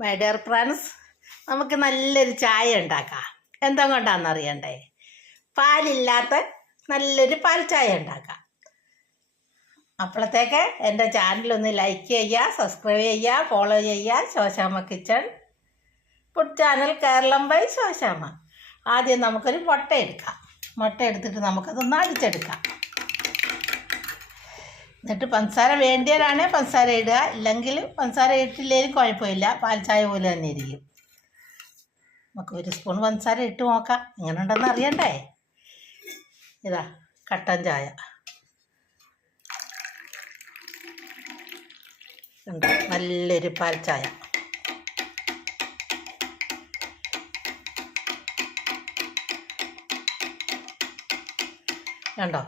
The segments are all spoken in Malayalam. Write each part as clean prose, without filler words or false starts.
മൈ ഡിയർ ഫ്രണ്ട്സ്, നമുക്ക് നല്ലൊരു ചായ ഉണ്ടാക്കാം. എന്താ കൊണ്ടാണെന്ന് അറിയണ്ടേ? പാലില്ലാത്ത നല്ലൊരു പാൽ ചായ ഉണ്ടാക്കാം. അപ്പോഴത്തേക്ക് എൻ്റെ ചാനലൊന്ന് ലൈക്ക് ചെയ്യുക, സബ്സ്ക്രൈബ് ചെയ്യുക, ഫോളോ ചെയ്യുക. Shoshamma kitchen food channel, Keralam by Shoshamma. ആദ്യം നമുക്കൊരു മുട്ട എടുക്കാം. മുട്ട എടുത്തിട്ട് നമുക്കതൊന്ന് അടിച്ചെടുക്കാം. എന്നിട്ട് പഞ്ചസാര വേണ്ടിയവരാണെങ്കിൽ പഞ്ചസാര ഇടുക, ഇല്ലെങ്കിൽ പഞ്ചസാര ഇട്ടില്ലെങ്കിലും കുഴപ്പമില്ല, പാൽ ചായ പോലെ തന്നെ ഇരിക്കും. നമുക്ക് ഒരു സ്പൂൺ പഞ്ചസാര ഇട്ട് നോക്കാം, എങ്ങനെ ഉണ്ടെന്ന് അറിയണ്ടേ. ഇതാ കട്ടൻ ചായ ഉണ്ട്, നല്ലൊരു പാൽ ചായ. കണ്ടോ?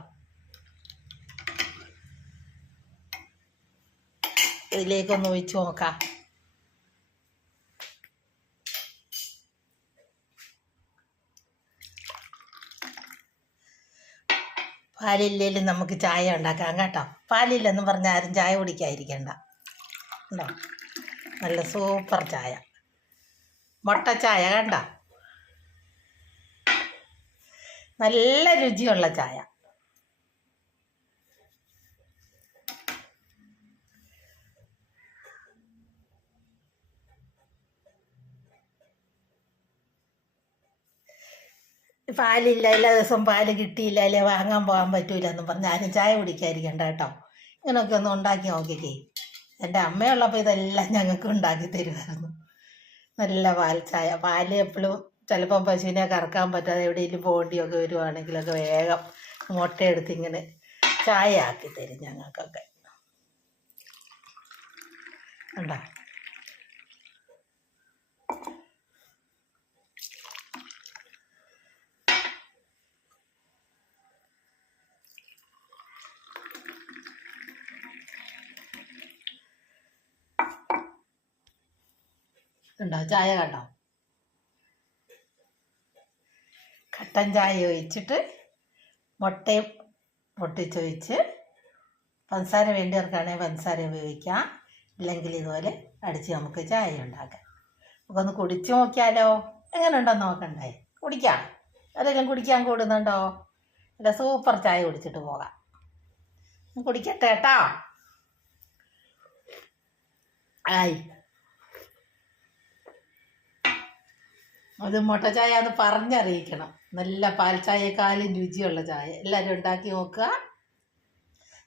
ഇതിലേക്കൊന്ന് ഒഴിച്ച് നോക്കാം. പാലില്ലേലും നമുക്ക് ചായ ഉണ്ടാക്കാം കേട്ടോ. പാലില്ലെന്നും പറഞ്ഞാൽ ആരും ചായ കുടിക്കാതിരിക്കണ്ട. ഉണ്ടോ? നല്ല സൂപ്പർ ചായ, മുട്ട ചായ. കണ്ട, നല്ല രുചിയുള്ള ചായ. പാലില്ല, എല്ലാ ദിവസവും പാല് കിട്ടിയില്ല, അല്ലെ വാങ്ങാൻ പോകാൻ പറ്റൂല എന്നും പറഞ്ഞ് ആരും ചായ കുടിക്കാതിരിക്കണ്ട കേട്ടോ. ഇങ്ങനെയൊക്കെ ഒന്ന് ഉണ്ടാക്കി നോക്കിക്കേ. എൻ്റെ അമ്മയുള്ളപ്പോൾ ഇതെല്ലാം ഞങ്ങൾക്ക് ഉണ്ടാക്കി തരുമായിരുന്നു. നല്ല പാൽ ചായ. പാല് എപ്പോഴും ചിലപ്പം പശുവിനെ കറക്കാൻ പറ്റാതെ എവിടെയെങ്കിലും പോകേണ്ടിയൊക്കെ വരുവാണെങ്കിലൊക്കെ വേഗം മുട്ടയെടുത്ത് ഇങ്ങനെ ചായ ആക്കി തരും ഞങ്ങൾക്കൊക്കെ. ഉണ്ടോ? ഉണ്ടോ ചായ? കണ്ടോ? കട്ടൻ ചായ ഒഴിച്ചിട്ട് മുട്ടയും പൊട്ടിച്ചൊഴിച്ച്, പഞ്ചസാര വേണ്ടിയവർക്കാണെങ്കിൽ പഞ്ചസാര ഉപയോഗിക്കാം, ഇല്ലെങ്കിൽ ഇതുപോലെ അടിച്ച് നമുക്ക് ചായ ഉണ്ടാക്കാം. നമുക്കൊന്ന് കുടിച്ച് നോക്കിയാലോ? എങ്ങനെ ഉണ്ടെന്ന് നോക്കണ്ടേ? കുടിക്കാം. ആരെങ്കിലും കുടിക്കാൻ കൂടുന്നുണ്ടോ? അല്ല, സൂപ്പർ ചായ കുടിച്ചിട്ട് പോകാം. കുടിക്കട്ടെ കേട്ടോ. ആയി, അത് മുട്ട ചായ എന്ന് പറഞ്ഞറിയിക്കണം. നല്ല പാൽ ചായക്കാളും രുചിയുള്ള ചായ. എല്ലാവരും ഉണ്ടാക്കി നോക്കുക.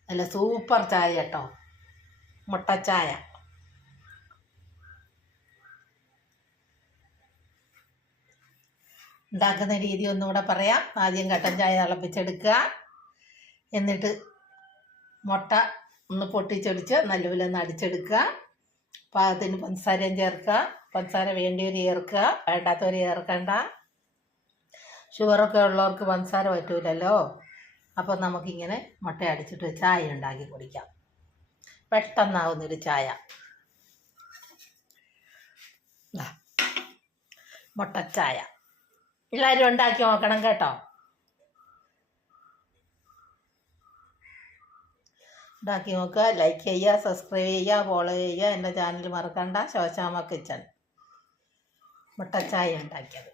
നല്ല സൂപ്പർ ചായ കേട്ടോ, മുട്ട ചായ. ഉണ്ടാക്കുന്ന രീതി ഒന്നുകൂടെ പറയാം. ആദ്യം കട്ടൻ ചായ തിളപ്പിച്ചെടുക്കുക, എന്നിട്ട് മുട്ട ഒന്ന് പൊട്ടിച്ചൊടിച്ച് നല്ലപോലെ ഒന്ന് അടിച്ചെടുക്കുക. പാകത്തിന് പഞ്ചസാരയും ചേർക്കുക. പഞ്ചസാര വേണ്ടിയവർ ചേർക്കുക, വേണ്ടാത്തവർ ചേർക്കണ്ട. ഷുഗറൊക്കെ ഉള്ളവർക്ക് പഞ്ചസാര പറ്റൂലല്ലോ. അപ്പോൾ നമുക്കിങ്ങനെ മുട്ട അടിച്ചിട്ട് ചായ ഉണ്ടാക്കി കുടിക്കാം. പെട്ടെന്നാവുന്നൊരു ചായ. മുട്ടച്ചായ എല്ലാവരും ഉണ്ടാക്കി നോക്കണം കേട്ടോ. ഉണ്ടാക്കി നോക്കുക, ലൈക്ക് ചെയ്യുക, സബ്സ്ക്രൈബ് ചെയ്യുക, ഫോളോ ചെയ്യുക. എൻ്റെ ചാനൽ മറക്കണ്ട, ശോശാമ്മ കിച്ചൺ. മുട്ടച്ചായ ഉണ്ടാക്കിയത്.